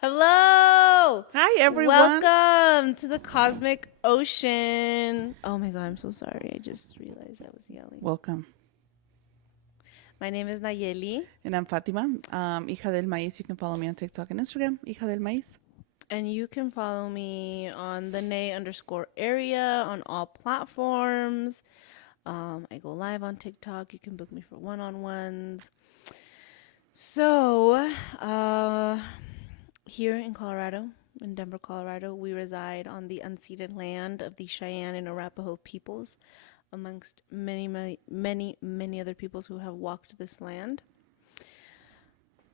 Hello. Hi, everyone. Welcome to the cosmic ocean. Oh my God, I'm so sorry. I just realized I was yelling. Welcome. My name is Nayeli. And I'm Fatima, Hija del Maíz. You can follow me on TikTok and Instagram, Hija del Maíz. And you can follow me on the Nay_area on all platforms. I go live on TikTok. You can book me for one-on-ones. So, here in Colorado, in Denver, Colorado, we reside on the unceded land of the Cheyenne and Arapaho peoples, amongst many other peoples who have walked this land.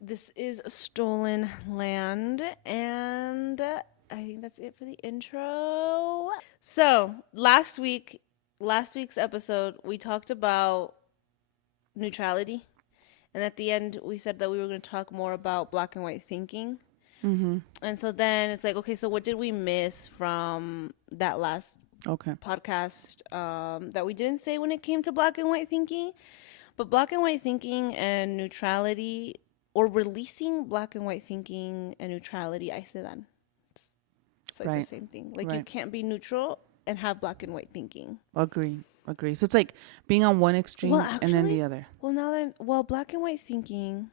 This is stolen land, and I think that's it for the intro. So, last week's episode, we talked about neutrality, and at the end, we said that we were going to talk more about black and white thinking. Mm-hmm. And so then it's like, okay, so what did we miss from that last podcast that we didn't say when it came to black and white thinking? But black and white thinking and neutrality, or releasing black and white thinking and neutrality, I say that. It's like the same thing. Like you can't be neutral and have black and white thinking. Agree. So it's like being on one extreme and then the other. Well, black and white thinking,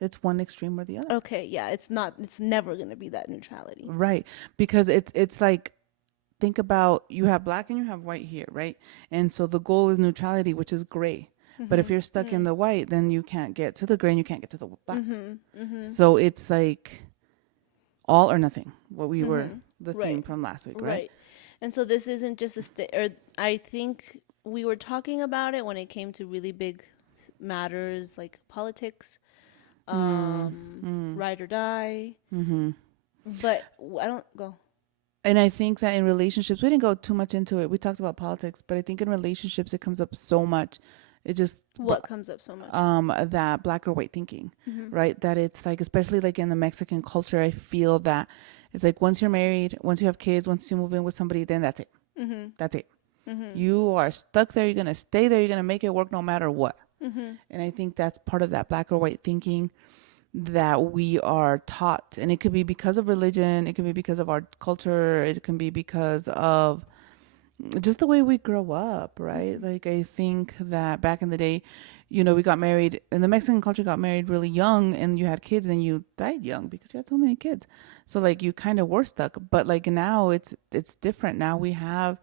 it's one extreme or the other. Okay, yeah, it's never going to be that neutrality. Right. Because it's like, think about, you have black and you have white here, right? And so the goal is neutrality, which is gray. Mm-hmm. But if you're stuck in the white, then you can't get to the gray and you can't get to the black. Mm-hmm. Mm-hmm. So it's like all or nothing. What we were, the theme from last week, right? And so this isn't just I think we were talking about it when it came to really big matters like politics, ride or die. Mm-hmm. But I don't go. And I think that in relationships, we didn't go too much into it. We talked about politics, but I think in relationships, it comes up so much. It just comes up so much? That black or white thinking, right? That it's like, especially like in the Mexican culture, I feel that it's like once you're married, once you have kids, once you move in with somebody, then that's it. Mm-hmm. That's it. Mm-hmm. You are stuck there. You're gonna stay there. You're gonna make it work no matter what. Mm-hmm. And I think that's part of that black or white thinking that we are taught. And it could be because of religion. It could be because of our culture. It can be because of just the way we grow up, right? Like, I think that back in the day, we got married, and the Mexican culture got married really young, and you had kids, and you died young because you had so many kids. So, like, you kind of were stuck. But, like, now it's different. Now we have,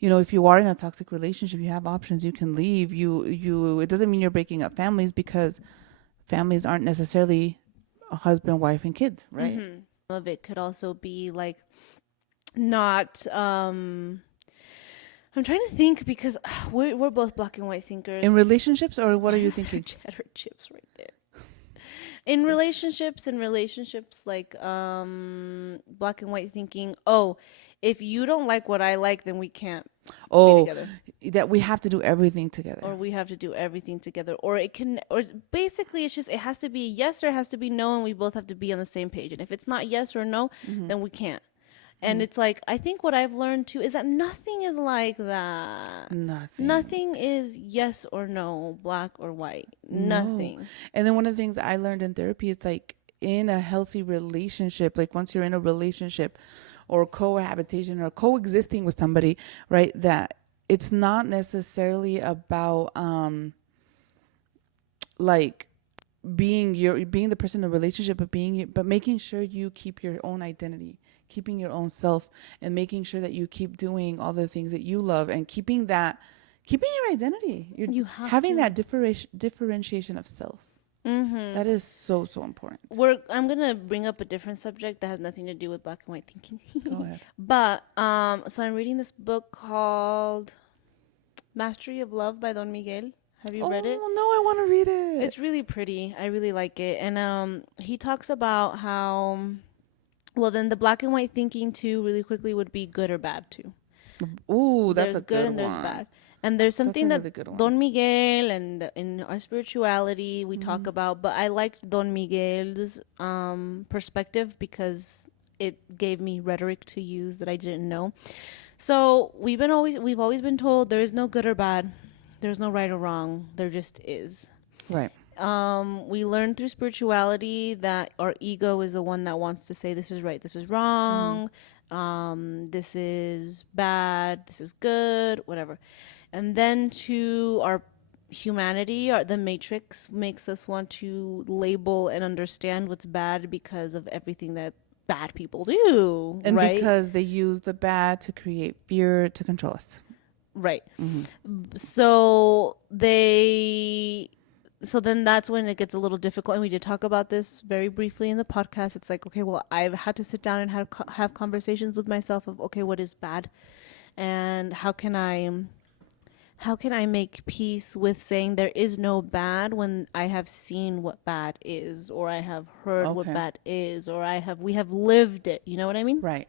if you are in a toxic relationship, you have options. You can leave. It doesn't mean you're breaking up families, because families aren't necessarily a husband, wife, and kids, right? Mm-hmm. Some of it could also be, like, not... I'm trying to think, because we're both black and white thinkers. In relationships, or what are you thinking? Cheddar chips right there. In relationships, like black and white thinking. Oh, if you don't like what I like, then we can't be together. That we have to do everything together. Or we have to do everything together. Or basically it's just, it has to be yes or it has to be no, and we both have to be on the same page. And if it's not yes or no, then we can't. And it's like, I think what I've learned too is that nothing is like that. Nothing is yes or no, black or white. Nothing. No. And then one of the things I learned in therapy, it's like, in a healthy relationship, like once you're in a relationship or cohabitation or coexisting with somebody, right, that it's not necessarily about like being the person in the relationship, but making sure you keep your own identity, keeping your own self, and making sure that you keep doing all the things that you love, and keeping your identity. You having that differentiation of self. Mm-hmm. That is so, so important. I'm going to bring up a different subject that has nothing to do with black and white thinking. Go ahead. But, so I'm reading this book called Mastery of Love by Don Miguel. Have you read it? Oh, no, I want to read it. It's really pretty. I really like it. And he talks about how, well, then the black and white thinking too, really quickly, would be good or bad too. Ooh, that's there's a good one. And there's bad. And there's something that Don Miguel and in our spirituality we talk about, but I liked Don Miguel's perspective because it gave me rhetoric to use that I didn't know. So we've always been told there is no good or bad. There's no right or wrong. There just is. Right. We learn through spirituality that our ego is the one that wants to say this is right, this is wrong, this is bad, this is good, whatever. And then to our humanity, the matrix makes us want to label and understand what's bad because of everything that bad people do, And right? because they use the bad to create fear to control us. Right. Mm-hmm. So then that's when it gets a little difficult. And we did talk about this very briefly in the podcast. It's like, okay, well, I've had to sit down and have conversations with myself of, okay, what is bad? And how can I make peace with saying there is no bad when I have seen what bad is, or I have heard what Okay. bad is, or we have lived it. You know what I mean? Right.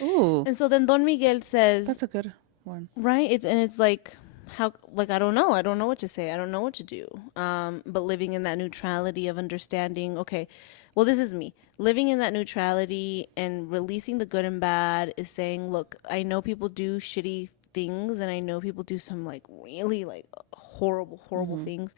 Ooh, And so then Don Miguel says, that's a good one. right? It's like, how, like, I don't know what to say, I don't know what to do, but living in that neutrality of understanding, okay, well, this is me living in that neutrality and releasing the good and bad is saying, look, I know people do shitty things, and I know people do some like really like horrible things,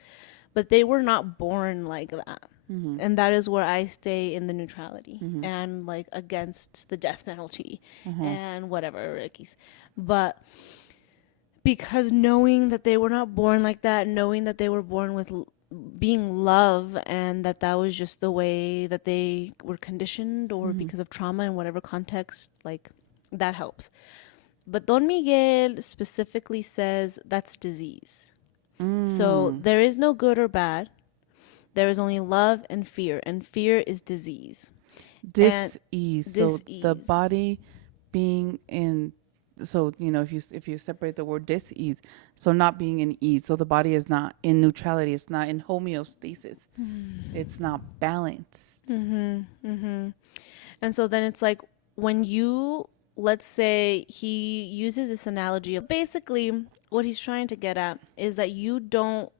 but they were not born like that. And that is where I stay in the neutrality and like against the death penalty and whatever, Ricky's. But because knowing that they were not born like that, knowing that they were born with being love, and that was just the way that they were conditioned, or because of trauma in whatever context, like, that helps. But Don Miguel specifically says that's disease. So there is no good or bad. There is only love and fear is disease. Dis-ease. So the dis-ease. body being in, so if you separate the word dis-ease, so not being in ease, so the body is not in neutrality, it's not in homeostasis, it's not balanced. And so then it's like, when you, let's say he uses this analogy of, basically what he's trying to get at is that you don't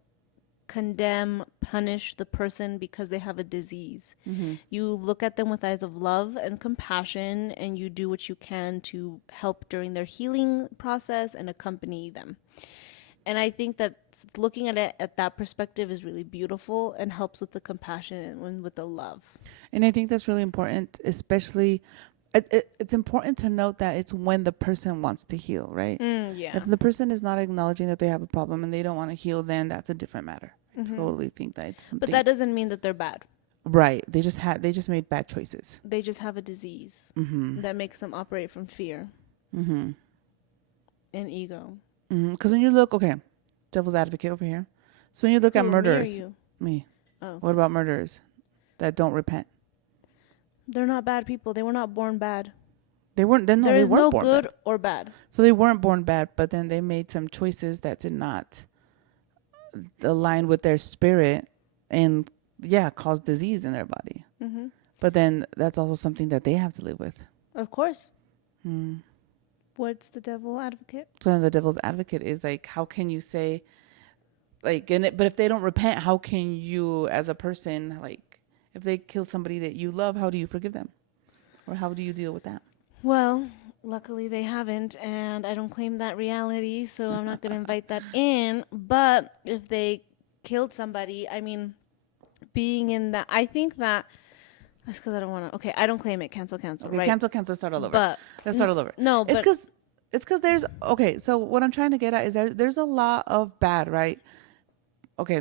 condemn, punish the person because they have a disease. You look at them with eyes of love and compassion, and you do what you can to help during their healing process and accompany them. And I think that looking at it at that perspective is really beautiful and helps with the compassion and with the love. And I think that's really important, especially it's important to note that it's when the person wants to heal, right? Yeah. If the person is not acknowledging that they have a problem and they don't want to heal, then that's a different matter. I totally think that it's something. But that doesn't mean that they're bad. Right. They just made bad choices. They just have a disease that makes them operate from fear and ego. Because when you look, okay, devil's advocate over here. So when you look at murderers, me. Oh. What about murderers that don't repent? They're not bad people. They were not born bad. They weren't. Then There they is weren't no born good bad. or bad. So they weren't born bad, but then they made some choices that did not align with their spirit, and caused disease in their body. But then that's also something that they have to live with. Of course. What's the devil advocate? So then the devil's advocate is like, how can you say, like, but if they don't repent, how can you, as a person, like, if they kill somebody that you love, how do you forgive them? Or how do you deal with that? Well, luckily they haven't, and I don't claim that reality, so I'm not going to invite that in. But if they killed somebody, I mean, being in that, I think that, that's because I don't want to, okay, I don't claim it, cancel, Okay, right? cancel, start all over. But Let's start all over. no, but It's because there's, okay, so what I'm trying to get at is there's a lot of bad, right? Okay,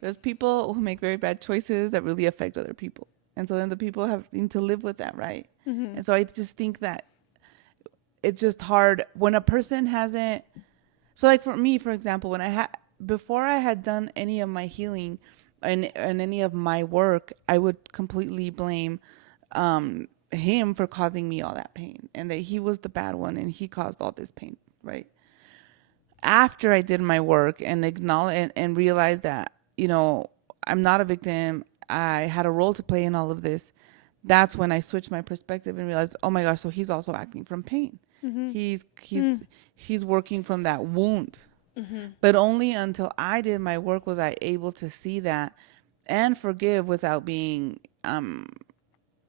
there's people who make very bad choices that really affect other people. And so then the people need to live with that, right? And so I just think that it's just hard when a person hasn't. So like for me, for example, when before I had done any of my healing and any of my work, I would completely blame him for causing me all that pain, and that he was the bad one and he caused all this pain, right? After I did my work and acknowledge and realized that, I'm not a victim, I had a role to play in all of this, that's when I switched my perspective and realized, oh my gosh, so he's also acting from pain. He's working from that wound. But only until I did my work was I able to see that and forgive without being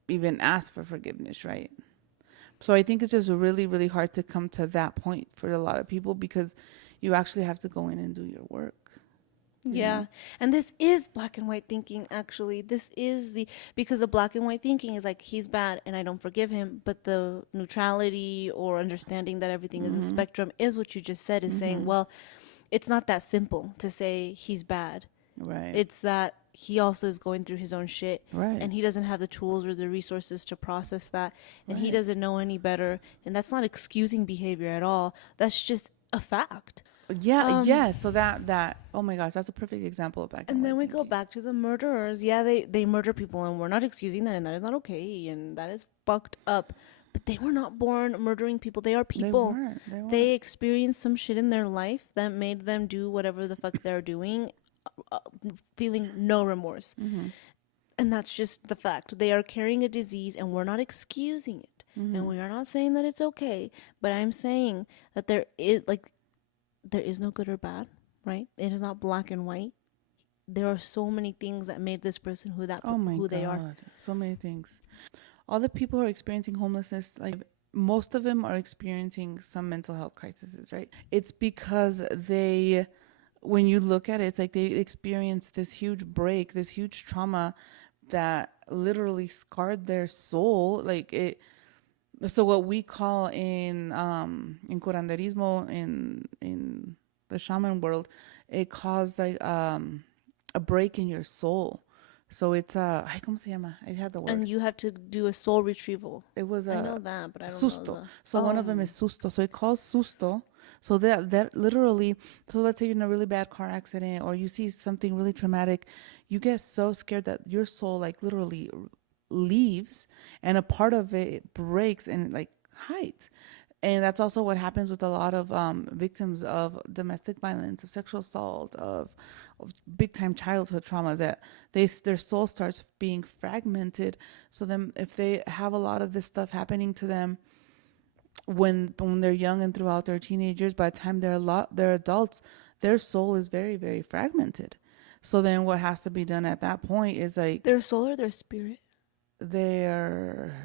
even asked for forgiveness, right? So I think it's just really, really hard to come to that point for a lot of people, because you actually have to go in and do your work. Yeah. And this is black and white thinking, actually. Because the black and white thinking is like, he's bad and I don't forgive him. But the neutrality or understanding that everything is a spectrum is what you just said, is saying, well, it's not that simple to say he's bad. Right. It's that he also is going through his own shit. Right. And he doesn't have the tools or the resources to process that. And he Right. doesn't know any better. And that's not excusing behavior at all. That's just a fact. Yeah. So that oh my gosh, that's a perfect example of black And then white we go thinking. back to the murderers. Yeah, they murder people, and we're not excusing that, and that is not okay, and that is fucked up. But they were not born murdering people. They are people. They weren't. They experienced some shit in their life that made them do whatever the fuck they're doing, feeling no remorse. And that's just the fact. They are carrying a disease, and we're not excusing it. And we are not saying that it's okay. But I'm saying that there is no good or bad, right? It is not black and white. There are so many things that made this person who they are. So many things. All the people who are experiencing homelessness, like most of them are experiencing some mental health crises, right? It's because when you look at it, it's like they experienced this huge break, this huge trauma that literally scarred their soul. So what we call in curanderismo, in the shaman world, it caused like a break in your soul. So it's ¿cómo se llama? I had the word. And you have to do a soul retrieval. It was I know that, but I don't susto. know. So one of them is susto. So it calls susto. So that literally, so let's say you're in a really bad car accident or you see something really traumatic, you get so scared that your soul like literally leaves and a part of it breaks and like hides. And that's also what happens with a lot of victims of domestic violence, of sexual assault, of big time childhood traumas, that their soul starts being fragmented. So then if they have a lot of this stuff happening to them when they're young and throughout their teenagers, by the time they're adults, their soul is very, very fragmented. So then what has to be done at that point is like Their soul or their spirit? Their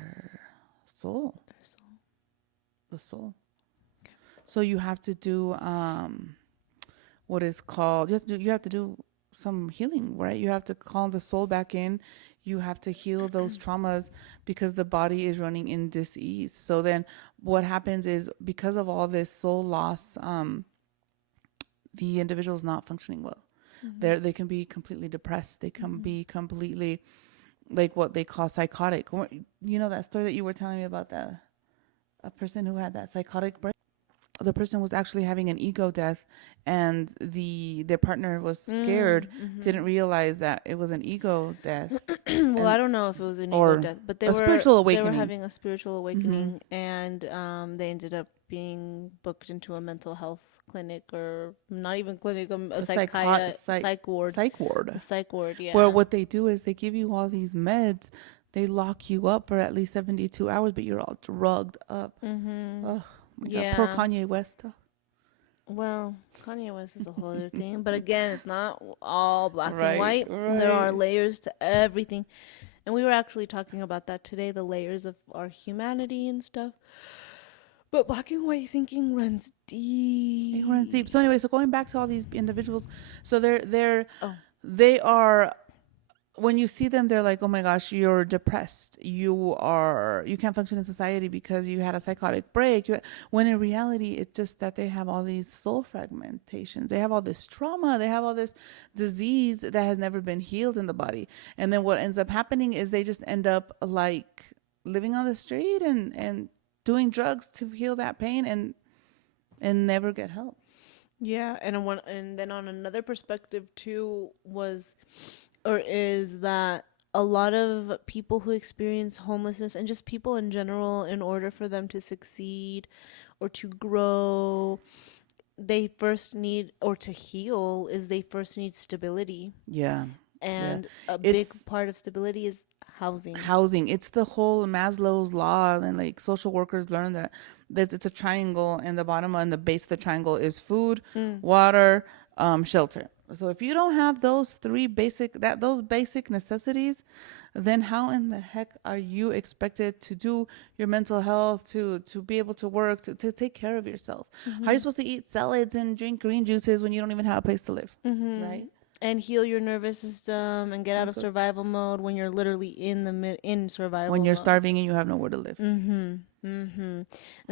soul. The soul. Okay. So you have to do what is called, you have to do some healing, right? You have to call the soul back in. You have to heal those traumas because the body is running in dis-ease. So then what happens is, because of all this soul loss, the individual is not functioning well. They can be completely depressed. They can be completely like what they call psychotic. You know that story that you were telling me about a person who had that psychotic break? The person was actually having an ego death, and their partner was scared, didn't realize that it was an ego death. Well, I don't know if it was an ego death, but they were spiritual awakening. They were having a spiritual awakening, and they ended up being booked into a mental health clinic, or not even clinic, a psych ward. Psych ward. A psych ward, yeah. Where what they do is they give you all these meds. They lock you up for at least 72 hours, but you're all drugged up. Ugh. Yeah. Poor Kanye West. Well, Kanye West is a whole other thing. But again, it's not all black and white. Right. There are layers to everything. And we were actually talking about that today, the layers of our humanity and stuff. But black and white thinking runs deep. It runs deep. So anyway, so going back to all these individuals, so they are, when you see them, they're like, oh my gosh, you're depressed. You can't function in society because you had a psychotic break. When in reality, it's just that they have all these soul fragmentations. They have all this trauma. They have all this disease that has never been healed in the body. And then what ends up happening is they just end up like living on the street and doing drugs to heal that pain and never get help. Yeah, and then on another perspective too is that a lot of people who experience homelessness, and just people in general, in order for them to succeed or to grow, they first need, or to heal, they first need stability. Yeah. And a big part of stability is housing. It's the whole Maslow's law, and like social workers learn that it's a triangle, and the bottom and the base of the triangle is food, water, shelter. So if you don't have those those basic necessities, then how in the heck are you expected to do your mental health, to be able to work, to take care of yourself? How are you supposed to eat salads and drink green juices when you don't even have a place to live? Right? And heal your nervous system and get out of survival mode when you're literally in survival when you're mode. starving and you have nowhere to live. And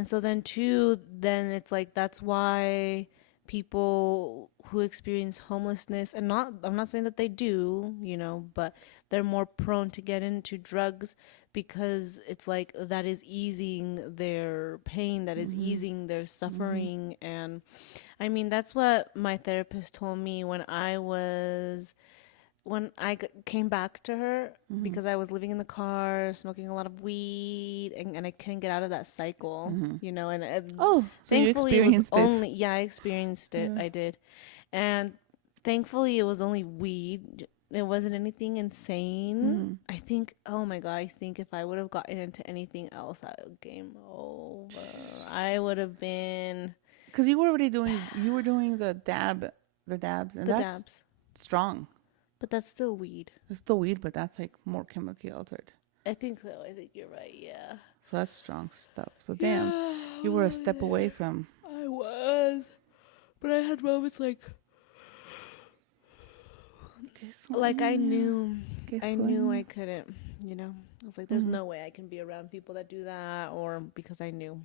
so then too, then it's like that's why people who experience homelessness, and I'm not saying that they do, you know, but they're more prone to get into drugs because it's like that is easing their pain, that is easing their suffering. And I mean, that's what my therapist told me when I came back to her because I was living in the car, smoking a lot of weed, and I couldn't get out of that cycle, you know. And So you thankfully, it was experienced this. only I experienced it. I did, and thankfully, it was only weed. It wasn't anything insane. I think, oh my God, I think if I would have gotten into anything else, game over. I would have been. Because you were already doing, the dabs, and that's dabs. strong. But that's still weed. It's still weed, but that's like more chemically altered. I think so. I think you're right. Yeah. So that's strong stuff. So damn, you were a step away from. I was, but I had moments like I knew I couldn't. You know, I was like, there's no way I can be around people that do that, or because I knew.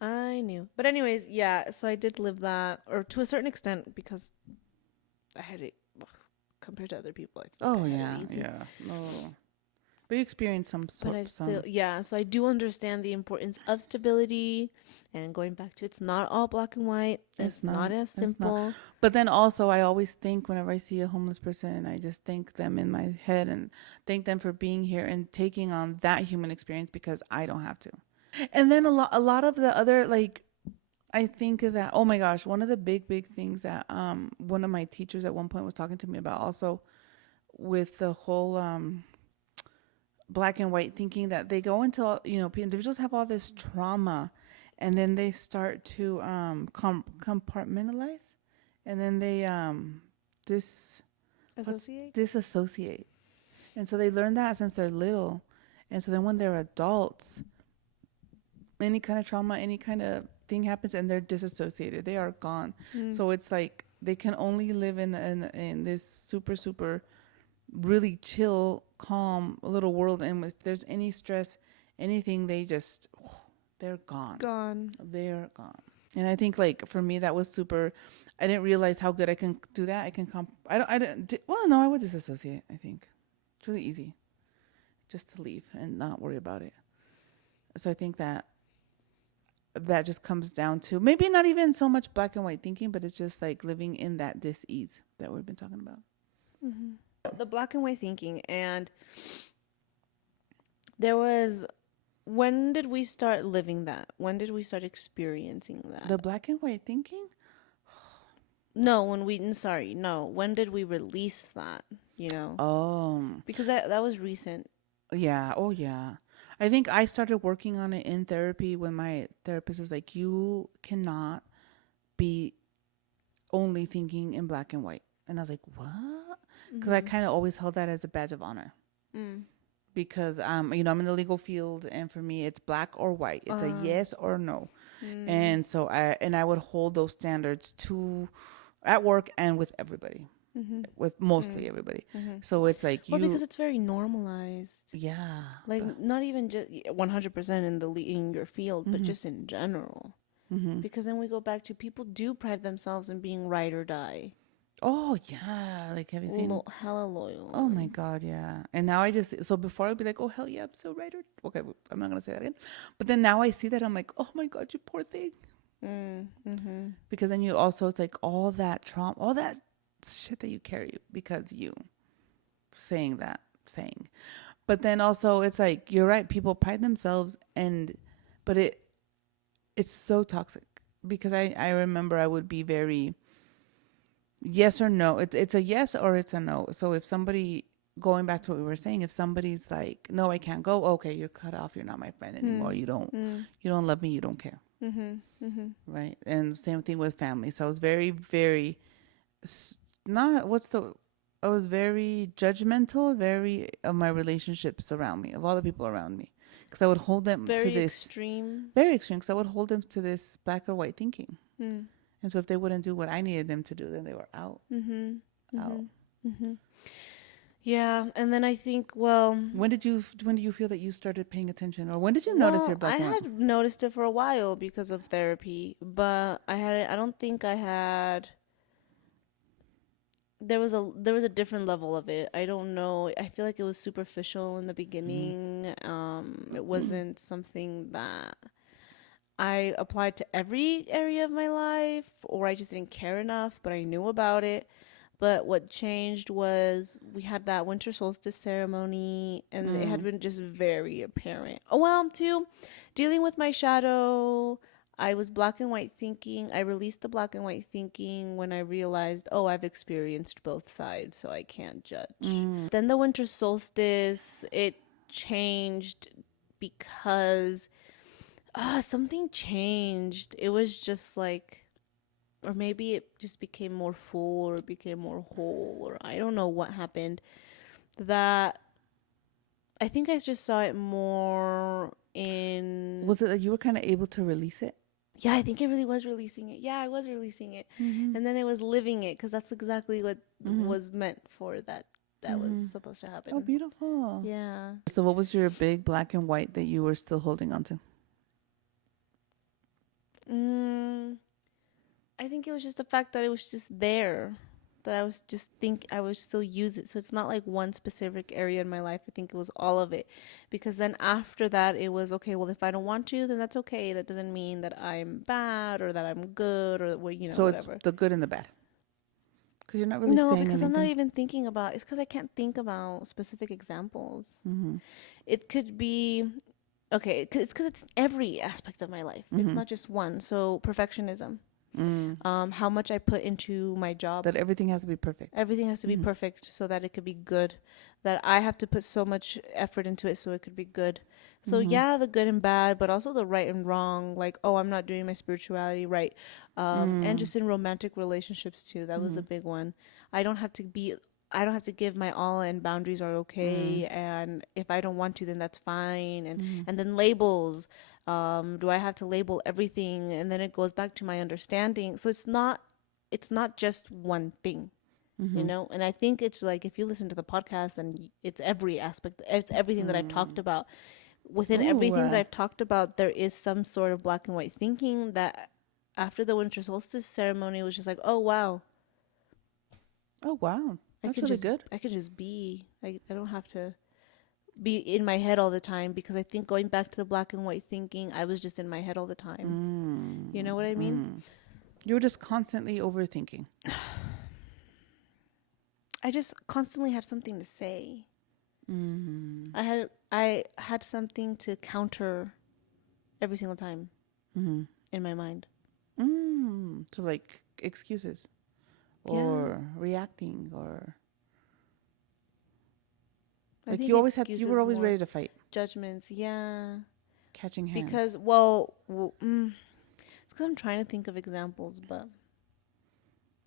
But anyways, yeah. So I did live that, or to a certain extent, because I had it compared to other people. Oh yeah. No. But you experienced some sort of. So I do understand the importance of stability, and going back to it's not all black and white. It's not as simple. But then also, I always think whenever I see a homeless person, I just thank them in my head and thank them for being here and taking on that human experience because I don't have to. And then a lot of the other, like, I think that, oh my gosh, one of the big things that one of my teachers at one point was talking to me about also with the whole black and white thinking, that they go into, you know, individuals have all this trauma and then they start to compartmentalize, and then they disassociate. And so they learn that since they're little. And so then when they're adults, any kind of trauma, any kind of thing happens and they're disassociated. They are gone. So it's like they can only live in this super really chill, calm little world, and if there's any stress, anything, they're gone. They're gone. And I think, like, for me, that was super. I didn't realize how good I can do that. I would disassociate. I think it's really easy just to leave and not worry about it. So I think that just comes down to maybe not even so much black and white thinking, but it's just like living in that dis-ease that we've been talking about. The black and white thinking. And when did we start living that? When did we start experiencing that? The black and white thinking? No, when did we release that, you know? Because that was recent. Yeah. Oh yeah. I think I started working on it in therapy when my therapist was like, you cannot be only thinking in black and white. And I was like, what? Because I kind of always held that as a badge of honor. Because, you know, I'm in the legal field, and for me, it's black or white. It's a yes or no. And so I would hold those standards at work and with everybody. With mostly everybody. So it's like because it's very normalized. Yeah. Like, not even just 100% in your field, but just in general. Because then we go back to people do pride themselves in being ride or die. Oh yeah, like, have you seen hella loyal? Oh my God, yeah. And now so before I'd be like, oh hell yeah, I'm so right. Okay, I'm not gonna say that again. But then now I see that, I'm like, oh my God, you poor thing. Because then you also, it's like all that trauma, all that shit that you carry because you saying. But then also it's like, you're right, people pride themselves, but it's so toxic because I remember I would be very yes or no. It's a yes or it's a no. So if somebody, going back to what we were saying, if somebody's like, no, I can't go, okay, you're cut off, you're not my friend anymore. You don't love me, you don't care. Right? And same thing with family. So I was very, very I was very judgmental, of my relationships around me, of all the people around me, because I would hold them to this extreme. Very extreme, because I would hold them to this black or white thinking. And so if they wouldn't do what I needed them to do, then they were out. Out. Yeah, and then I think, well, When do you feel that you started paying attention, or when did you notice your black I and white? had noticed it for a while because of therapy, but I don't think I had. There was a different level of it. I don't know. I feel like it was superficial in the beginning. It wasn't something that I applied to every area of my life, or I just didn't care enough, but I knew about it. But what changed was we had that winter solstice ceremony, and it had been just very apparent. Oh, well, too, dealing with my shadow, I was black and white thinking. I released the black and white thinking when I realized, oh, I've experienced both sides, so I can't judge. Then the winter solstice, it changed because something changed. It was just like, or maybe it just became more full or became more whole, or I don't know what happened. That I think I just saw it more in. Was it that you were kind of able to release it? Yeah, I think it really was releasing it. Yeah, I was releasing it, and then it was living it, because that's exactly what was meant for that. That was supposed to happen. Oh, beautiful. Yeah. So what was your big black and white that you were still holding on to? I think it was just the fact that it was just there, that I would still use it. So it's not like one specific area in my life. I think it was all of it, because then after that it was okay. Well, if I don't want to, then that's okay. That doesn't mean that I'm bad or that I'm good or So whatever. it's the good and the bad. Because you're not really saying because I'm anything. not even thinking about. It's because I can't think about specific examples. It could be. Okay, it's because it's every aspect of my life. It's not just one. So perfectionism. How much I put into my job. That everything has to be perfect. Everything has to be perfect so that it could be good. That I have to put so much effort into it so it could be good. So yeah, the good and bad, but also the right and wrong. Like, oh, I'm not doing my spirituality right. And just in romantic relationships too. That was a big one. I don't have to give my all, and boundaries are okay. And if I don't want to, then that's fine. And then labels. Do I have to label everything? And then it goes back to my understanding. So it's not just one thing, you know? And I think it's like, if you listen to the podcast, and it's every aspect, it's everything that I've talked about. Within everything that I've talked about, there is some sort of black and white thinking that after the winter solstice ceremony, it was just like, oh, wow. Oh, wow. That's really just, good. I could just be. I don't have to be in my head all the time, because I think going back to the black and white thinking, I was just in my head all the time. You know what I mean? You were just constantly overthinking. I just constantly had something to say. I had something to counter every single time in my mind. So like excuses or reacting, or like you were always ready to fight. Judgments, yeah. Catching hands. Because, it's because I'm trying to think of examples, but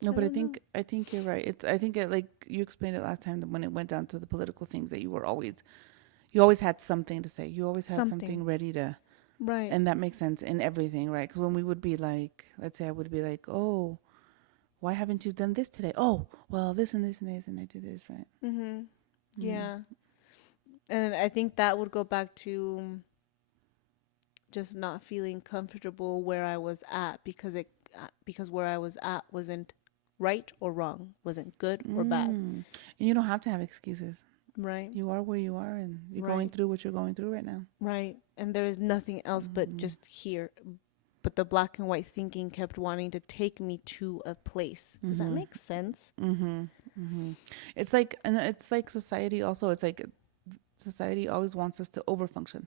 no, but I think you're right. I think like you explained it last time, that when it went down to the political things, that you always had something to say. You always had something ready to. Right. And that makes sense in everything, right? Because when we would be like, let's say I would be like, oh, why haven't you done this today? Oh, well, this and this and this, and I do this, right? Yeah. And I think that would go back to just not feeling comfortable where I was at, because where I was at wasn't right or wrong, wasn't good or bad. And you don't have to have excuses. Right. You are where you are, and you're going through what you're going through right now. Right. And there is nothing else but just here. But the black and white thinking kept wanting to take me to a place. Does that make sense? It's like society also. It's like society always wants us to overfunction.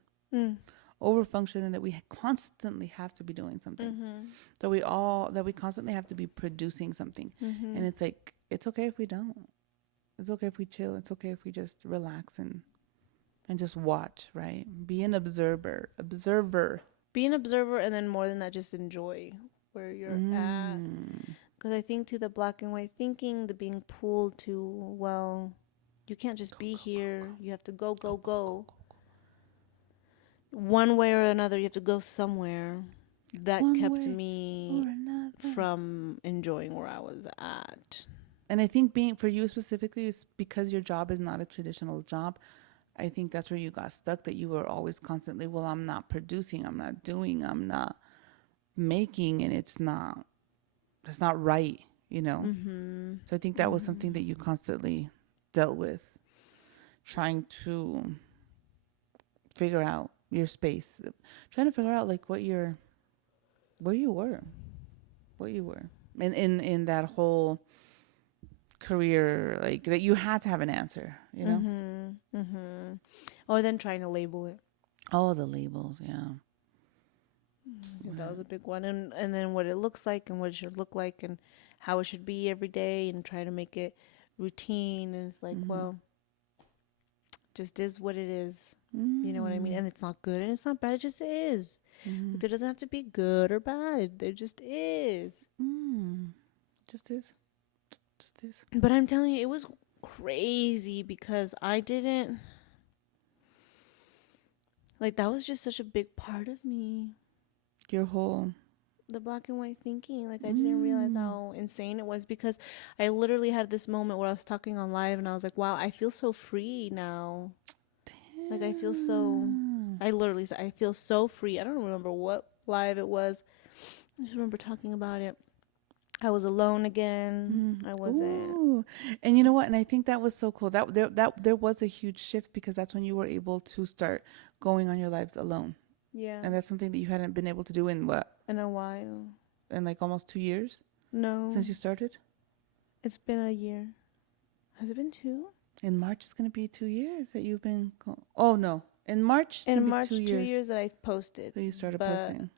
Overfunction, and that we constantly have to be doing something. That we constantly have to be producing something. And it's like, it's okay if we don't. It's okay if we chill. It's okay if we just relax and just watch, right? Be an observer. Be an observer, and then more than that, just enjoy where you're at. Because I think to the black and white thinking, the being pulled to, well, you can't just be here. You have to go. One way or another, you have to go somewhere. that one kept way me or another. from enjoying where I was at. And I think being for you specifically is because your job is not a traditional job. I think that's where you got stuck, that you were always constantly, well, I'm not producing, I'm not doing, I'm not making, and it's not right, you know? Mm-hmm. So I think that was something that you constantly dealt with, trying to figure out your space, trying to figure out like where you were, in that whole career, like that you had to have an answer, you know? Mm-hmm. Mm-hmm. Or then trying to label it. Oh, the labels, yeah. I think that was a big one. And then what it looks like and what it should look like and how it should be every day and try to make it routine. And it's like, well, just is what it is. You know what I mean? And it's not good and it's not bad. It just is. Like, there doesn't have to be good or bad. There just is. Just is. Just is. But I'm telling you, it was crazy because I didn't. Like, that was just such a big part of me. Your whole. The black and white thinking. Like, I didn't realize how insane it was because I literally had this moment where I was talking on live and I was like, wow, I feel so free now. Like, I feel so. I literally said, I feel so free. I don't remember what live it was. I just remember talking about it. I was alone again. I wasn't. Ooh. And you know what? And I think that was so cool. That there was a huge shift because that's when you were able to start going on your lives alone. Yeah. And that's something that you hadn't been able to do in what? In a while. In like almost 2 years? No. Since you started? It's been a year. Has it been 2? In March, it's going to be 2 years that you've been. Oh, no. In March, it's in gonna March, be 2 years. 2 years that I've posted. So you started posting.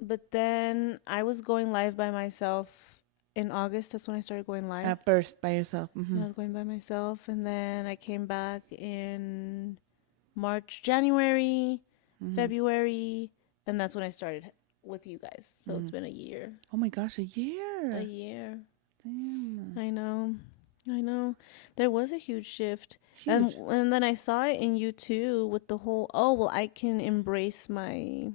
But then I was going live by myself in August. That's when I started going live. At first, by yourself. Mm-hmm. I was going by myself. And then I came back in March, January, February. And that's when I started with you guys. So it's been a year. Oh my gosh, a year. A year. Damn. I know. There was a huge shift. Huge. And then I saw it in you too with the whole, oh, well, I can embrace my...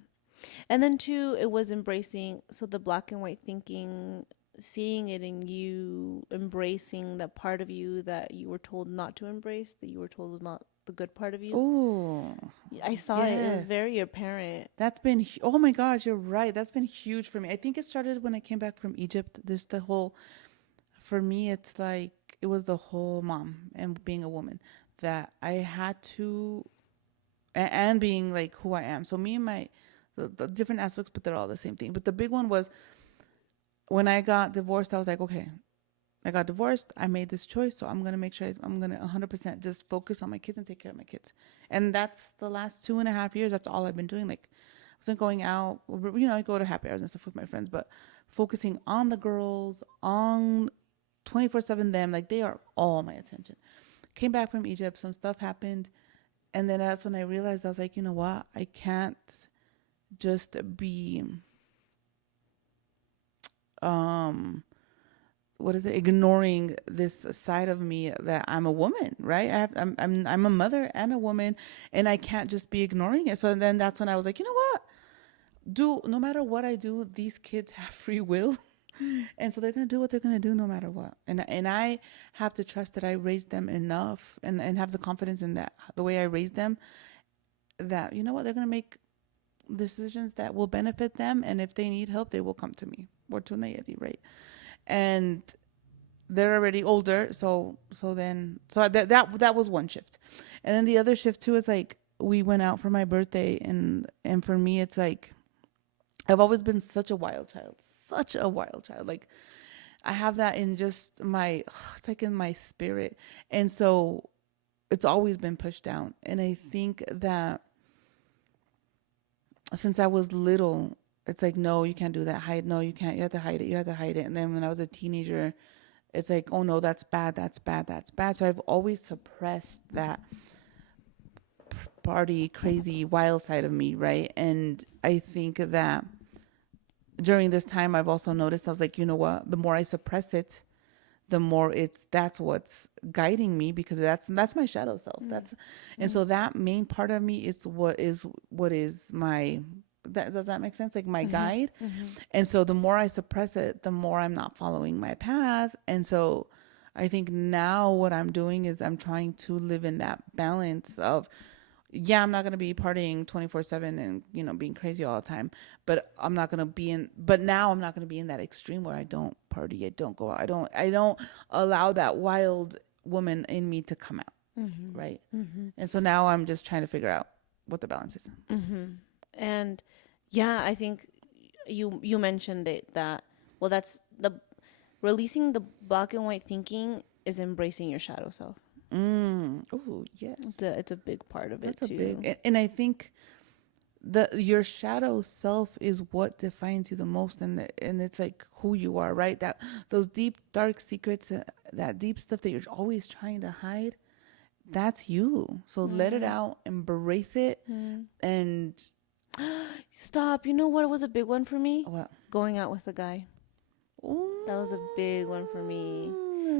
And then too, it was embracing, so the black and white thinking, seeing it in you, embracing that part of you that you were told not to embrace, that you were told was not the good part of you. Oh, I saw it. It was very apparent. That's been, oh my gosh, you're right. That's been huge for me. I think it started when I came back from Egypt. There's the whole, for me, it's like, it was the whole mom and being a woman that I had to, and being like who I am. So me and my, the different aspects, but they're all the same thing. But the big one was when I got divorced, I was like, okay, I got divorced. I made this choice. So I'm going to make sure I'm going to 100% just focus on my kids and take care of my kids. And that's the last 2.5 years. That's all I've been doing. Like, I wasn't going out, I go to happy hours and stuff with my friends, but focusing on the girls, on 24/7 them, like they are all my attention. Came back from Egypt. Some stuff happened. And then that's when I realized, I was like, you know what? I can't just be ignoring this side of me that I'm a woman, right? I'm a mother and a woman, and I can't just be ignoring it. So then that's when I was like, you know what? No matter what I do, these kids have free will. And so they're going to do what they're going to do no matter what. And I have to trust that I raised them enough and have the confidence in that, the way I raised them, that, you know what, they're going to make decisions that will benefit them, and if they need help, they will come to me or to Nayeli, right? And they're already older, so that was one shift. And then the other shift too is like, we went out for my birthday, and for me it's like, I've always been such a wild child. Like, I have that in just my, it's like in my spirit, and so it's always been pushed down. And I think that since I was little, it's like, no, you can't do that. No, you can't. You have to hide it. And then when I was a teenager, it's like, oh no, that's bad. So I've always suppressed that party, crazy, wild side of me, right? And I think that during this time, I've also noticed, I was like, you know what? The more I suppress it, the more that's what's guiding me, because that's my shadow self. And so that main part of me is what is my, does that make sense? Like my guide. And so the more I suppress it, the more I'm not following my path. And so I think now what I'm doing is I'm trying to live in that balance of, yeah, I'm not going to be partying 24/7 and, you know, being crazy all the time, but I'm not going to be now I'm not going to be in that extreme where I don't party, I don't go out, I don't allow that wild woman in me to come out. Right. And so now I'm just trying to figure out what the balance is. And yeah, I think you mentioned it, that, well, that's the releasing the black and white thinking is embracing your shadow self. Oh, yes. It's a big part of That's it too. And I think your shadow self is what defines you the most, and it's like who you are, right? That those deep dark secrets, that deep stuff that you're always trying to hide, that's you. So let it out, embrace it, and stop. You know what was a big one for me? what? Going out with a guy. Ooh. That was a big one for me.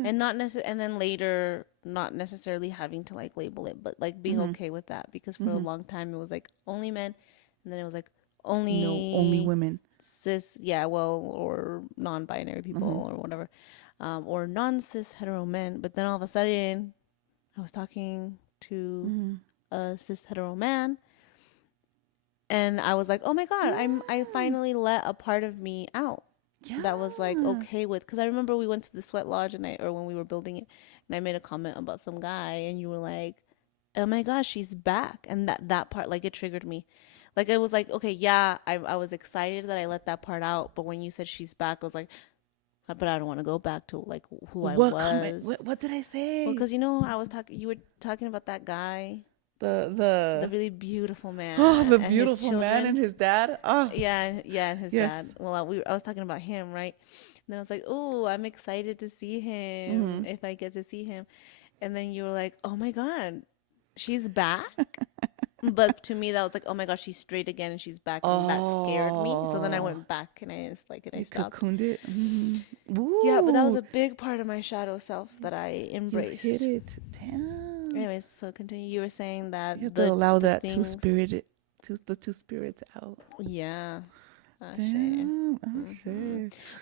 And and then later, not necessarily having to like label it, but like being okay with that, because for a long time it was like only men, and then it was like only women, cis, or non-binary people or whatever, or non-cis hetero men. But then all of a sudden, I was talking to a cis hetero man, and I was like, oh my god, I finally let a part of me out. Yeah. That was like okay with, because I remember we went to the sweat lodge or when we were building it, and I made a comment about some guy, and you were like, oh my gosh, she's back. And that part, like, it triggered me. Like, it was like, okay, yeah, I was excited that I let that part out, but when you said she's back, I was like, but I don't want to go back to like who I was. What did I say? Well, because you were talking about that guy, the really beautiful man. Oh, the beautiful man and his dad. Oh, yeah, and his dad. Well, I was talking about him, right? And then I was like, oh, I'm excited to see him if I get to see him. And then you were like, oh my god, she's back. But to me, that was like, oh my god, she's straight again and she's back, and that scared me. So then I went back and I stopped. Cocooned it. Yeah, but that was a big part of my shadow self that I embraced. You hit it. Damn. Anyways, so continue. You were saying that you have to allow that the two spirits out. Yeah. Damn.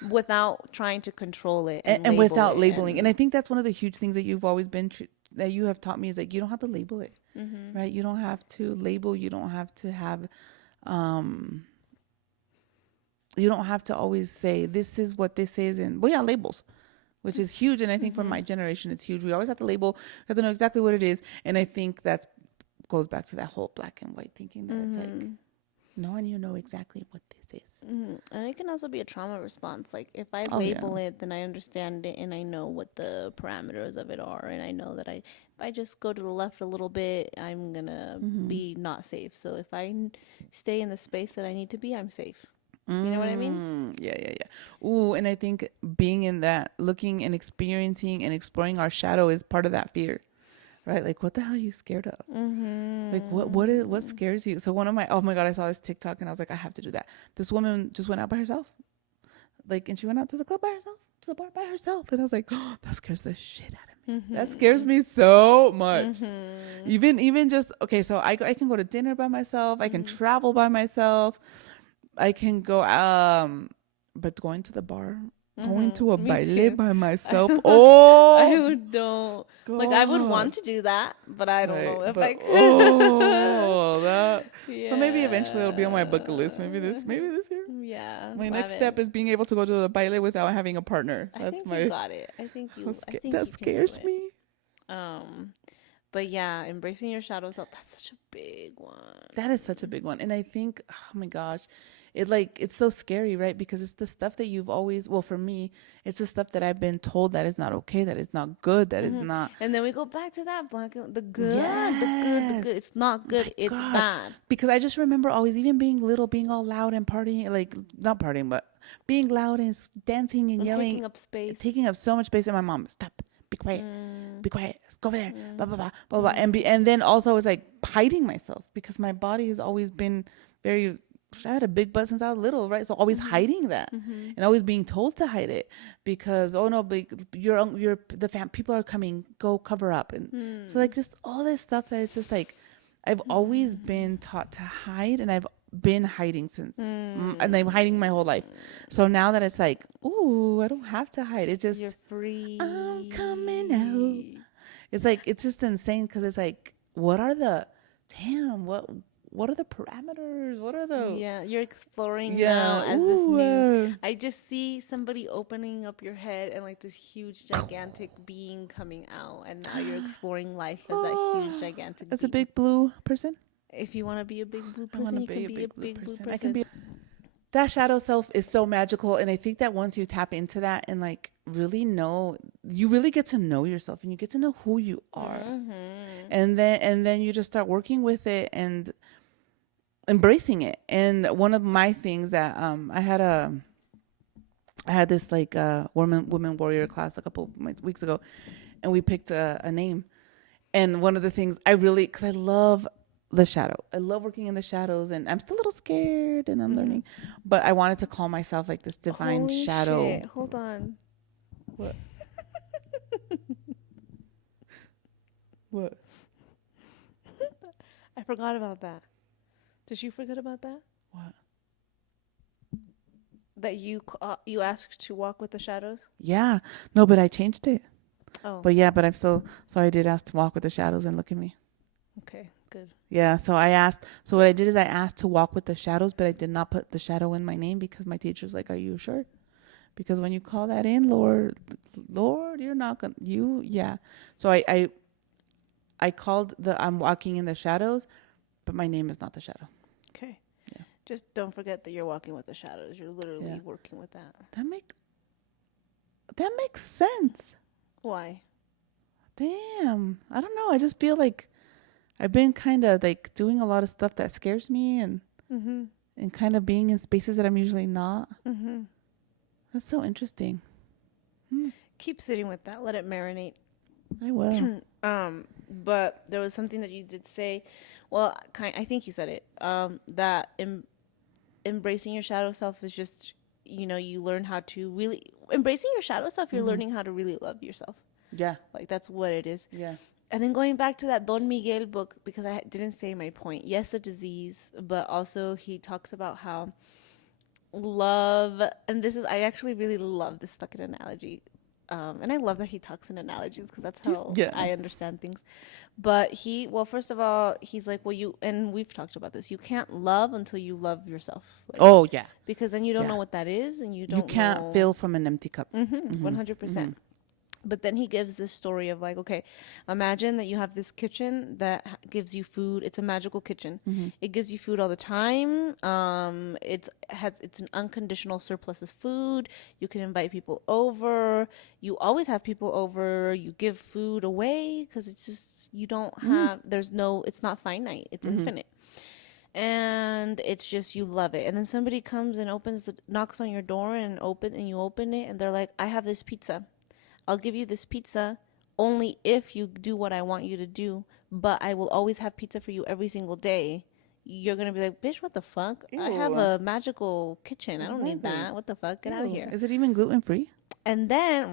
Without trying to control it and without labeling. And I think that's one of the huge things that you've always been that you have taught me, is like, you don't have to label it, right? You don't have to label. You don't have to have, you don't have to always say this is what this is, and labels, which is huge. And I think for my generation, it's huge. We always have to label. We have to know exactly what it is. And I think that goes back to that whole black and white thinking, that it's like, no one, you know exactly what this is. And it can also be a trauma response. Like, if I label it, then I understand it and I know what the parameters of it are. And I know that if I just go to the left a little bit, I'm going to be not safe. So if I stay in the space that I need to be, I'm safe. You know what I mean? Yeah. Ooh, and I think being in that, looking and experiencing and exploring our shadow is part of that fear, right? Like, what the hell are you scared of? Like, what scares you? So oh my God, I saw this TikTok and I was like, I have to do that. This woman just went out by herself. Like, and she went out to the club by herself, to the bar by herself. And I was like, oh, that scares the shit out of me. That scares me so much. Even just, okay, so I can go to dinner by myself. I can travel by myself. I can go, but going to the bar, going to a baile by myself. I don't. God. Like, I would want to do that, but I don't know if I could. So maybe eventually it'll be on my bucket list. Maybe this year. Yeah. My next step is being able to go to the baile without having a partner. You got it. I think that scares me. But yeah, embracing your shadow self, that's such a big one. That is such a big one. And I think, oh my gosh, it's so scary, right? Because it's the stuff that you've always, well, for me, it's the stuff that I've been told that is not okay, that is not good, that is not. And then we go back to that the good. It's not good. It's bad. Because I just remember always, even being little, being all loud and partying, like not partying, but being loud and dancing and yelling. Taking up so much space. And my mom, stop. Be quiet. Be quiet. Let's go over there. Blah, blah, blah, blah, blah. And then also I was like hiding myself, because my body has always been very I had a big butt since I was little, right? So always hiding that and always being told to hide it because, oh no, but people are coming, go cover up. And so like just all this stuff that it's just like, I've always been taught to hide, and I've been hiding since, and I'm hiding my whole life. So now that it's like, ooh, I don't have to hide. It's just, you're free. I'm coming out. It's like, it's just insane because it's like, what are the parameters? What are the... Yeah, you're exploring now as this new... I just see somebody opening up your head and like this huge, gigantic being coming out. And now you're exploring life as that huge, gigantic As being. a big blue person? If you want to be a big blue person, you can be a big blue person. I can be... That shadow self is so magical, and I think that once you tap into that and like really know, you really get to know yourself, and you get to know who you are, and then you just start working with it and embracing it. And one of my things that I had this like woman warrior class a couple weeks ago, and we picked a name, and one of the things I really, because I love the shadow. I love working in the shadows, and I'm still a little scared, and I'm learning. But I wanted to call myself like this divine Holy shadow. Shit. Hold on. What? What? I forgot about that. Did you forget about that? What? That you asked to walk with the shadows? Yeah. No, but I changed it. Oh. But yeah, but I'm still, so I did ask to walk with the shadows and look at me. Okay, good. Yeah, so I asked, so what I did is I asked to walk with the shadows, but I did not put the shadow in my name because my teacher's like, are you sure? Because when you call that in, Lord, you're not going to, yeah. So I called I'm walking in the shadows, but my name is not the shadow. Okay. Yeah. Just don't forget that you're walking with the shadows. You're literally working with that. That makes sense. Why? Damn. I don't know. I just feel like I've been kind of like doing a lot of stuff that scares me and kind of being in spaces that I'm usually not. That's so interesting. Keep sitting with that. Let it marinate. I will. But there was something that you did say. Well, I think you said it. That embracing your shadow self is just, you learn how to really embracing your shadow self. You're learning how to really love yourself. Yeah. Like that's what it is. Yeah. And then going back to that Don Miguel book, because I didn't say my point. Yes, a disease, but also he talks about how love, and I actually really love this fucking analogy. And I love that he talks in analogies because that's how I understand things. But first of all, he's like, and we've talked about this, you can't love until you love yourself. Like, yeah. Because then you don't know what that is, and you can't fill from an empty cup. 100%. But then he gives this story of like, okay, imagine that you have this kitchen that gives you food. It's a magical kitchen. It gives you food all the time. It's an unconditional surplus of food. You can invite people over. You always have people over. You give food away because it's just, you don't have, it's not finite. It's infinite. And it's just, you love it. And then somebody comes and knocks on your door and you open it, and they're like, I have this pizza. I'll give you this pizza only if you do what I want you to do, but I will always have pizza for you every single day. You're going to be like, bitch, what the fuck? Ew. I have a magical kitchen. I don't need that. What the fuck? Get out of here. Is it even gluten-free? And then,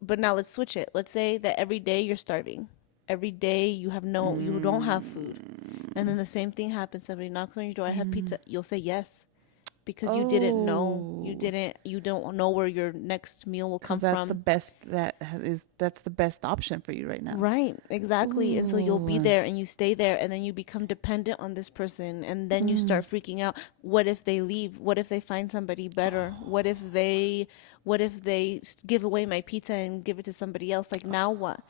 but now let's switch it. Let's say that every day you're starving. Every day you don't have food. And then the same thing happens. Somebody knocks on your door. I have pizza. You'll say yes. Because you didn't know, you don't know where your next meal will come from. That's the best option for you right now. Right, exactly. Ooh. And so you'll be there and you stay there, and then you become dependent on this person, and then you start freaking out. What if they leave? What if they find somebody better? What if they give away my pizza and give it to somebody else? Like, now what?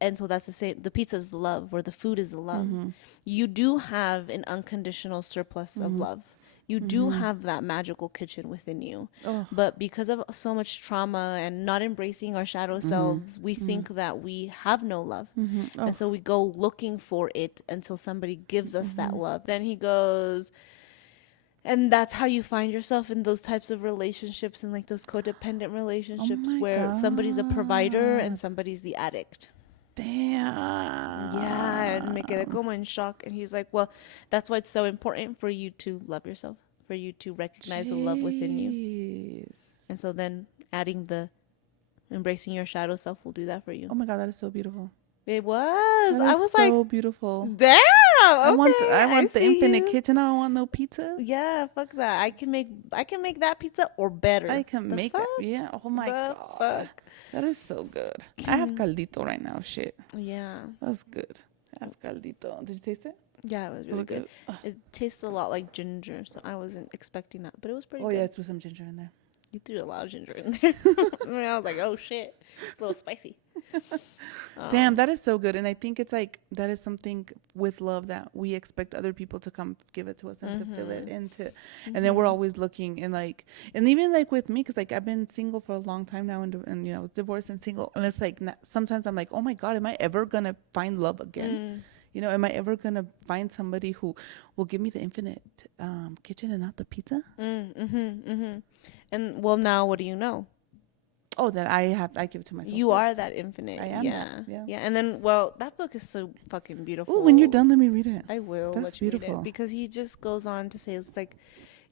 And so that's the same. The pizza is the love, or the food is the love. You do have an unconditional surplus of love. You do have that magical kitchen within you. But because of so much trauma and not embracing our shadow selves, we think that we have no love. And so we go looking for it until somebody gives us that love. Then he goes, and that's how you find yourself in those types of relationships, and like those codependent relationships where somebody's a provider and somebody's the addict. Damn. Yeah, and me quedé como in shock. And he's like, well, that's why it's so important for you to love yourself, for you to recognize the love within you. Jeez. And so then adding the embracing your shadow self will do that for you. Oh my God, that is so beautiful. It was. That I is was so like, beautiful. damn. I want the see infinite you. kitchen. I don't want no pizza. Yeah, fuck that. I can make that pizza or better. I can The make fuck? that. Yeah. Oh my The God. fuck? That is so good. I have caldito right now. Shit. Yeah. That's good. That's caldito. Did you taste it? Yeah, it was really good. It tastes a lot like ginger, so I wasn't expecting that, but it was pretty Oh good. yeah, I threw some ginger in there. You threw a lot of ginger in there. I was like, oh shit, it's a little spicy. Damn, that is so good. And I think it's like that is something with love that we expect other people to come give it to us and to fill it into. And then we're always looking and like, and even like with me, because like I've been single for a long time now and you know, divorced and single. And it's like sometimes I'm like, oh my God, am I ever going to find love again? You know, am I ever going to find somebody who will give me the infinite kitchen and not the pizza? And well, now what do you know? Oh, that I give it to myself. You first. are that infinite. I am Yeah. that, yeah. And then, well, that book is so fucking beautiful. Oh, when you're done, let me read it. I will. That's let you read beautiful. it because he just goes on to say it's like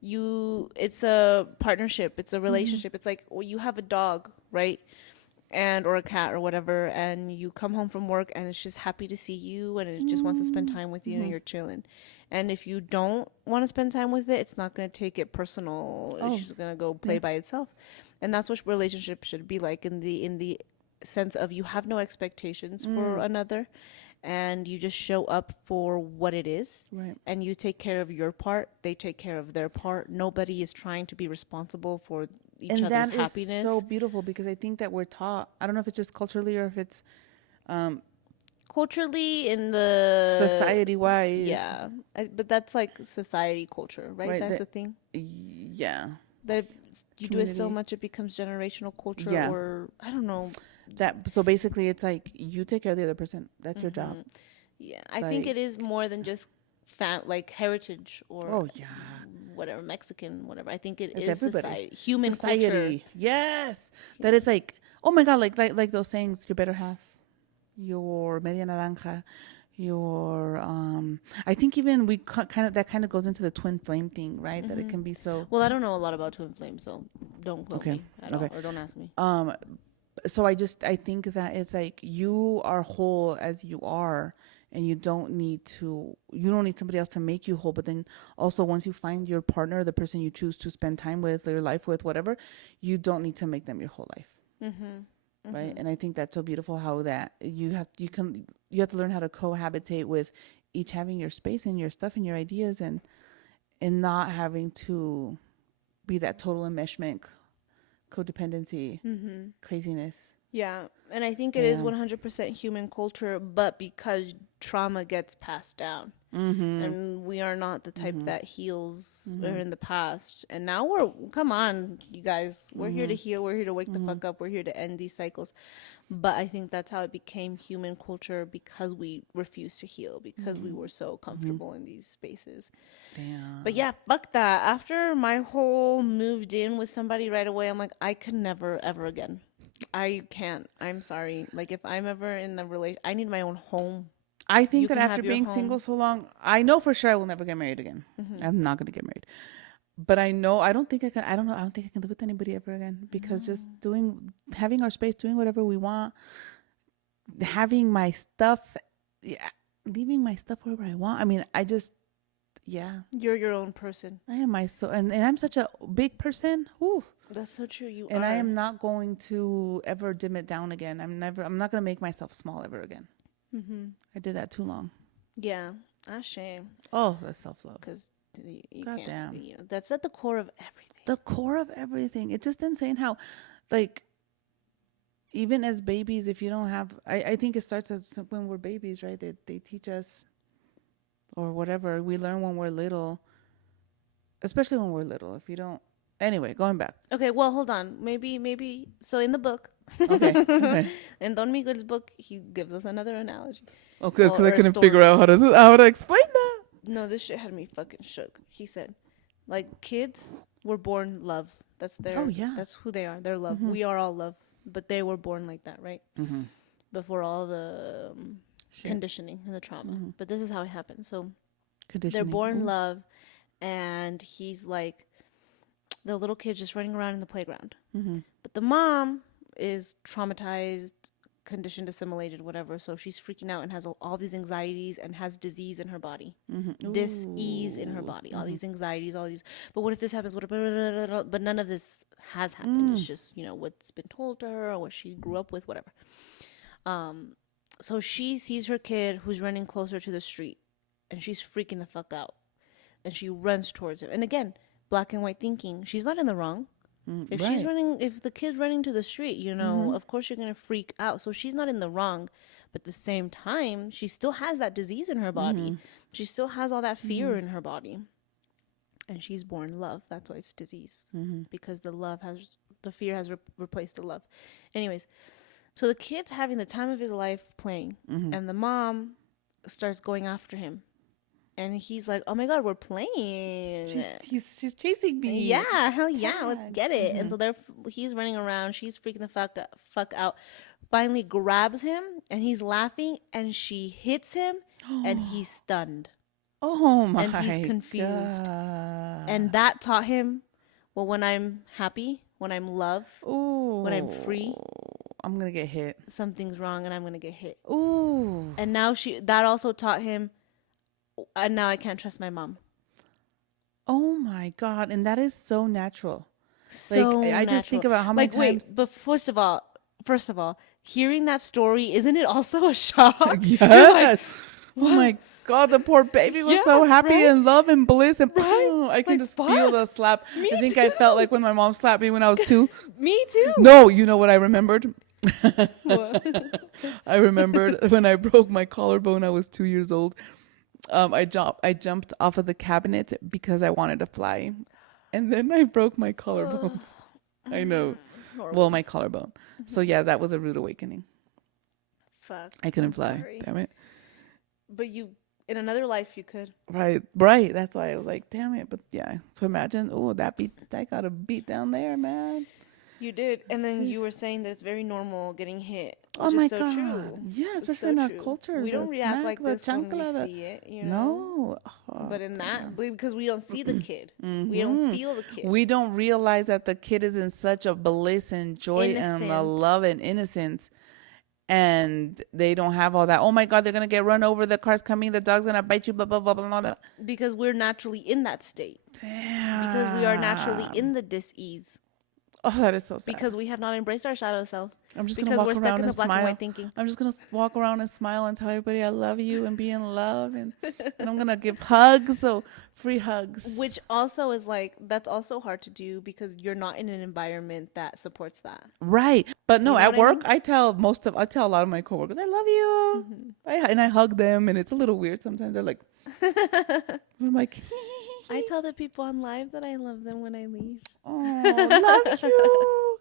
it's a partnership, it's a relationship. It's like you have a dog, right? And or a cat or whatever, and you come home from work and it's just happy to see you and it just wants to spend time with you and you're chilling. And if you don't want to spend time with it, it's not going to take it personal. It's just going to go play by itself. And that's what relationship should be like in the sense of you have no expectations for another and you just show up for what it is. Right. And you take care of your part, they take care of their part. Nobody is trying to be responsible for each other's happiness. Is so beautiful because I think that we're taught, I don't know if it's just culturally or if it's culturally in the society wise. Yeah. But that's like society culture, right? That's the thing. Yeah. That you do it so Community. much it becomes generational culture Yeah. or I don't know. That so basically it's like you take care of the other person. That's your job. Yeah. I think it is more than just like heritage or whatever, Mexican, whatever. I think it's everybody. society. Human Society. culture. Yes. That it's like, oh my God, like those sayings, your better half, your media naranja, your I think even we kind of goes into the twin flame thing, right? That it can be so. Well, I don't know a lot about twin flame, so don't quote me at all, or don't ask me. So I think that it's like you are whole as you are, and you don't need somebody else to make you whole. But then also once you find your partner, the person you choose to spend time with, or your life with, whatever, you don't need to make them your whole life. Right. And I think that's so beautiful how that you have to learn how to cohabitate with each having your space and your stuff and your ideas and not having to be that total enmeshment, codependency, craziness. Yeah, and I think it is 100% human culture, but because trauma gets passed down, and we are not the type that heals or in the past, and now come on, you guys, we're here to heal, we're here to wake the fuck up, we're here to end these cycles. But I think that's how it became human culture because we refused to heal because we were so comfortable in these spaces. Damn. But yeah, fuck that. After my whole moved in with somebody right away, I'm like, I could never ever again. I can't. I'm sorry. Like if I'm ever in a relation, I need my own home. I think You that can after have your being home. single so long, I know for sure I will never get married again. I'm not going to get married. But I don't think I can live with anybody ever again because just having our space, doing whatever we want, having my stuff, leaving my stuff wherever I want. I mean, You're your own person. I am and I'm such a big person. Whew. That's so true. You And are. I am not going to ever dim it down again. I'm not going to make myself small ever again. I did that too long. Yeah, that's shame. Oh, that's self-love. Because you God can't. damn. You know, that's at the core of everything. The core of everything. It's just insane how, like, even as babies, if you don't have, I think it starts as when we're babies, right? They teach us, or whatever we learn when we're little, especially when we're little. If you don't, anyway, going back. Okay, well, hold on. Maybe. So in the book, Okay. in Don Miguel's book, he gives us another analogy. Okay, because Well, I or couldn't story. figure out how to explain that. No, this shit had me fucking shook. He said, like, kids were born love. That's their. Oh, yeah. That's who they are. They're love. We are all love, but they were born like that, right? before all the Shit. conditioning and the trauma. Mhm. But this is how it happens. So they're Conditioning. born Ooh. love, and he's like, the little kid just running around in the playground. Mhm. But the mom is traumatized, conditioned, assimilated, whatever. So she's freaking out and has all these anxieties and has disease in her body, Mhm. dis-ease in her body, all these anxieties, all these. But what if this happens? What if? But none of this has happened. It's just what's been told to her or what she grew up with, whatever. So she sees her kid who's running closer to the street, and she's freaking the fuck out, and she runs towards him. And again, black and white thinking. She's not in the wrong. If she's running, if the kid's running to the street, of course you're going to freak out. So she's not in the wrong. But at the same time, she still has that disease in her body. She still has all that fear in her body. And she's born love. That's why it's disease. Because the fear has replaced the love. Anyways, so the kid's having the time of his life playing. And the mom starts going after him. And he's like, "Oh my God, we're playing. She's chasing me. Yeah, hell yeah, let's get it." And so he's running around. She's freaking the fuck out. Finally grabs him, and he's laughing, and she hits him, and he's stunned. Oh my! And he's confused. God. And that taught him, well, when I'm happy, when I'm love, Ooh. when I'm free, I'm gonna get hit. something's wrong, and I'm gonna get hit. Ooh. And now that also taught him. And now I can't trust my mom. Oh my God. And that is so natural. So I just think about how many times. Wait, but first of all, hearing that story, isn't it also a shock? Yes. Oh my God, the poor baby was so happy right? and love and bliss, and Right? I can Like, just feel the slap. Me I think too. I felt like when my mom slapped me when I was 2. Me too. No, you know what I remembered? I remembered when I broke my collarbone. I was 2 years old. I jumped off of the cabinet because I wanted to fly, and then I broke my collarbones. I know. Horrible. Well, my collarbone. So yeah, that was a rude awakening. Fuck. I couldn't I'm fly. sorry. Damn it. But in another life, you could. Right. That's why I was like, damn it. But yeah. So imagine, I got a beat down there, man. You did, and then you were saying that it's very normal getting hit. Oh Which my is so God. True. Yeah, It's especially so in our true. culture. We don't the react smack, like the this when we chancla, see it. No. Oh, But in damn. because we don't see the kid, we don't feel the kid. We don't realize that the kid is in such a bliss and joy and Innocent. love and innocence. And they don't have all that. Oh my God, they're going to get run over. The car's coming. The dog's going to bite you. Blah, blah, blah, blah, blah. Because we're naturally in that state. Damn. Because we are naturally in the dis-ease. Oh, that is so sad. Because we have not embraced our shadow self. I'm just gonna Because walk we're stuck around in and the black and smile. white thinking. I'm just gonna walk around and smile and tell everybody I love you and be in love, and I'm gonna give hugs, so free hugs. Which also is that's also hard to do because you're not in an environment that supports that. Right, but no, You know at what I work mean? I tell a lot of my coworkers I love you, and I hug them, and it's a little weird sometimes. They're like, I'm like, I tell the people on live that I love them when I leave. oh, love you.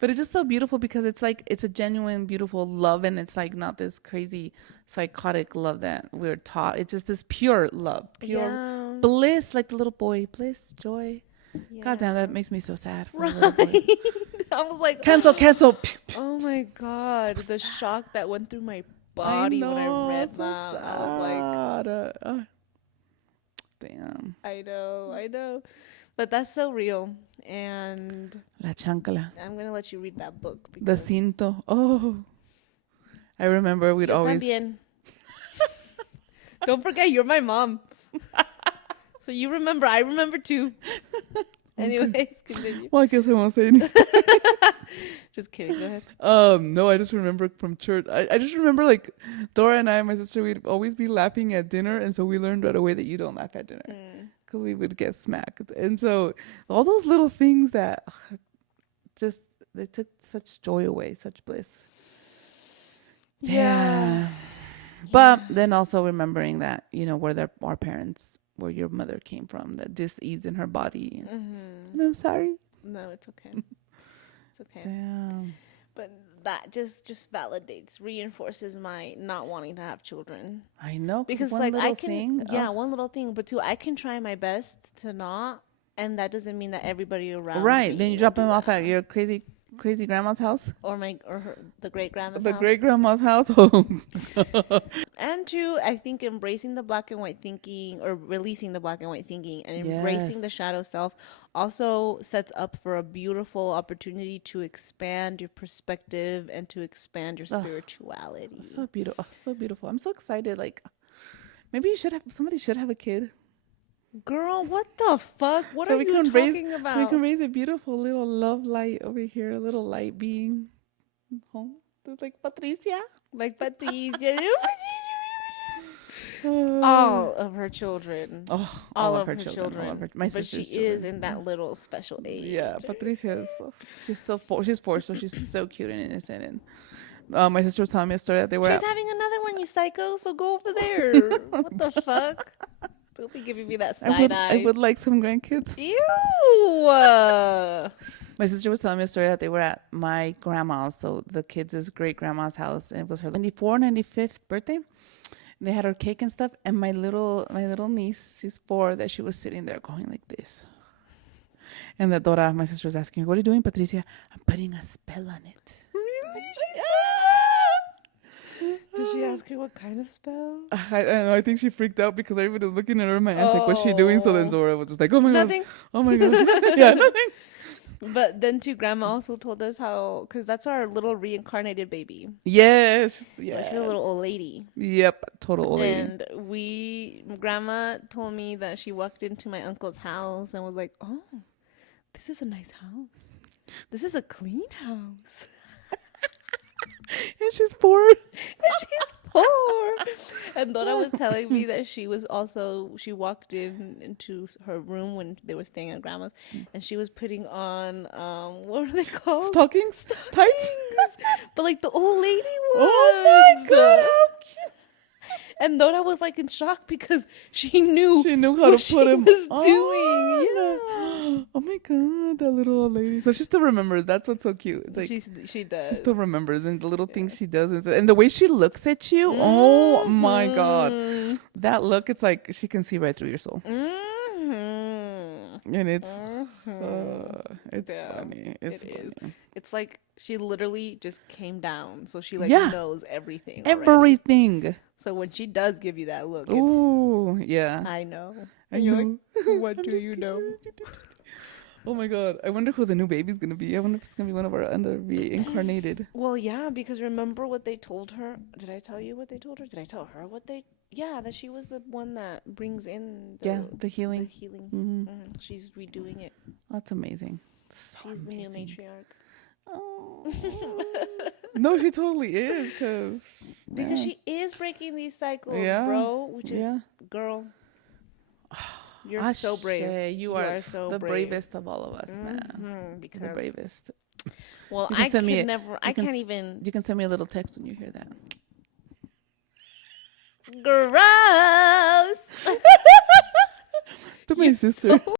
But it's just so beautiful because it's a genuine, beautiful love, and it's like not this crazy psychotic love that we're taught. It's just this pure love, pure bliss, like the little boy, bliss, joy. Yeah. God damn, that makes me so sad. For a little boy. I was like, cancel. Oh my God, the shock that went through my body when I read so that. I was like, damn. I know. But that's so real. And La chancla. I'm going to let you read that book. The cinto. Oh. I remember we'd always... También. Don't forget, you're my mom. So you remember. I remember too. Anyways, continue. Well, I guess I won't say anything. Just kidding. Go ahead. No, I just remember from church. I just remember like Dora and I and my sister, we'd always be laughing at dinner. And so we learned right away that you don't laugh at dinner. Because we would get smacked. And so all those little things that they took such joy away, such bliss. Yeah. But then also remembering that, where our parents, where your mother came from, that dis-ease in her body. And I'm sorry. No, it's okay. It's okay. Damn. But that just validates, reinforces my not wanting to have children. I know. Because one I little can, thing, one little thing, but two, I can try my best to not, and that doesn't mean that everybody around right. me Then you will drop do them off that. at your crazy crazy grandma's house, or the great grandma's the house. great grandma's house. Oh. And two, I think embracing the black and white thinking, or releasing the black and white thinking, and embracing the shadow self also sets up for a beautiful opportunity to expand your perspective and to expand your spirituality. So beautiful. So beautiful. I'm so excited. Like, maybe somebody should have a kid. Girl, what the fuck? What so are we you can talking about? So we can raise a beautiful little love light over here, a little light being. Home. Like Patricia. Like Patricia. All of her children. Oh, all of her children. All of her, my but she children. is in that little special age. Yeah, Patricia is. She's still 4. She's 4, so she's so cute and innocent. And my sister was telling me a story that they were. She's having another one, you psycho. So go over there. What the fuck? Don't be giving me that side eye. I would like some grandkids. Ew. My sister was telling me a story that they were at my grandma's, so the kids' great grandma's house, and it was her 95th birthday. They had her cake and stuff, and my little niece, she's 4, that she was sitting there going like this. And the Dora, my sister, was asking her, "What are you doing, Patricia?" "I'm putting a spell on it." Really? Did she ask her what kind of spell? I don't know. I think she freaked out because everybody was looking at her. My aunt's like, "What's she doing?" So then Zora was just like, "Oh my Nothing. god, oh my god, yeah, nothing." But then too, Grandma also told us how, because that's our little reincarnated baby. Yes. She's a little old lady. Yep, total old lady. And Grandma told me that she walked into my uncle's house and was like, "Oh, this is a nice house. This is a clean house." And she's 4. And Dora was telling me that she walked into her room when they were staying at Grandma's, and she was putting on what are they called? Stockings? Tights? But like the old lady ones. Oh my god, how cute. And Dora was like in shock because she knew how to put him was on. doing. Yeah. Oh my god, that little old lady. So she still remembers. That's what's so cute. It's like She does. She still remembers, and the little things she does, and the way she looks at you. Mm-hmm. Oh my god, that look! It's like she can see right through your soul. And it's funny. It's funny. It's like she literally just came down, so she knows everything. Everything. Already. So when she does give you that look, ooh, yeah, I know. And you're like, what do you know? Oh my god, I wonder who the new baby's gonna be. I wonder if it's gonna be one of our reincarnated. Well, yeah, because remember what they told her? Did I tell you what they told her? Did I tell her what they? Yeah, that she was the one that brings in the healing. The healing. Mm-hmm. She's redoing it. That's amazing. She's the new matriarch. Oh. No, she totally is, because she is breaking these cycles, bro. Which is, girl, you're so brave. You are so the bravest of all of us, man. Because the bravest. Well, I can't even. You can send me a little text when you hear that. Gross. To my sister.